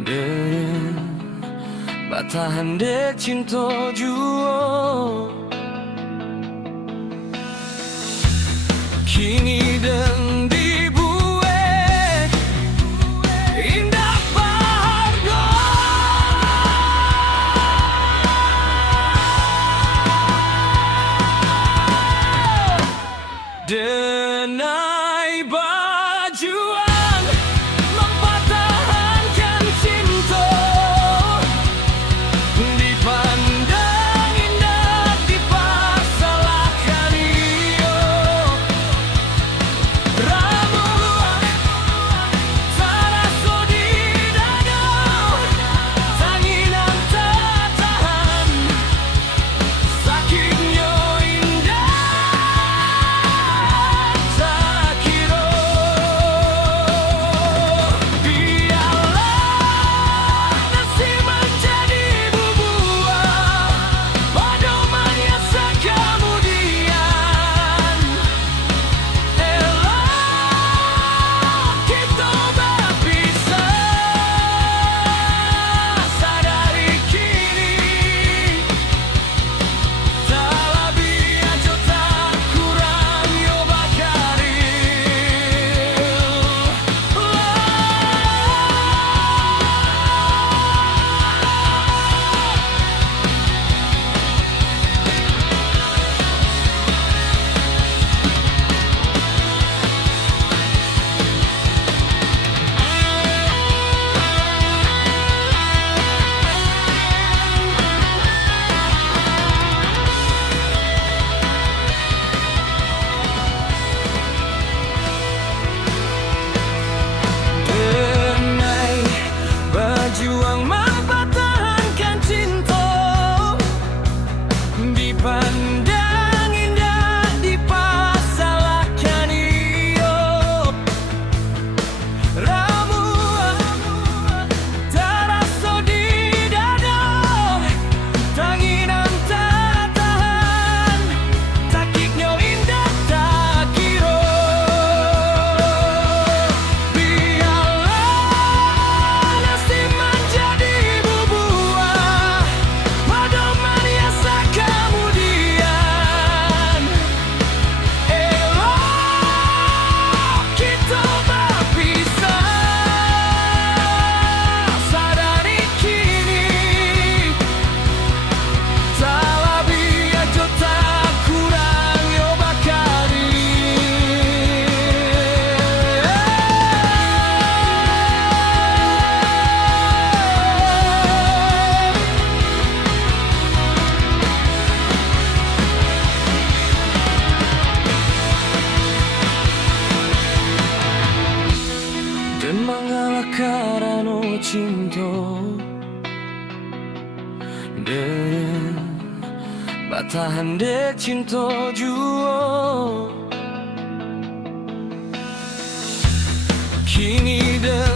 Dan batahan dek cinta juo kini dan dibuat indah bahagia denai bajuan mempertahankan cinta dipandang indah dipersalahkan iyo ramuan terasa di dada tanginan tak tahan sakitnya indah tak kira biarlah nasib menjadi bubuah pedoman yang kemudian elok kita berpisah sadari kini tak lebih aja tak kurang yo denai berjuang mempertahankan cinta dipandang indah dipersalahkan iyo ramuan terasa di dada tanginan tak tahan sakitnya indah tak kira biarlah nasib menjadi bubuah pedoman yang kemudian elok kita berpisah sadari kini tak lebih aja tak kurang yo dan mengalah karena cinta dan batahan dek cinta juo kini dan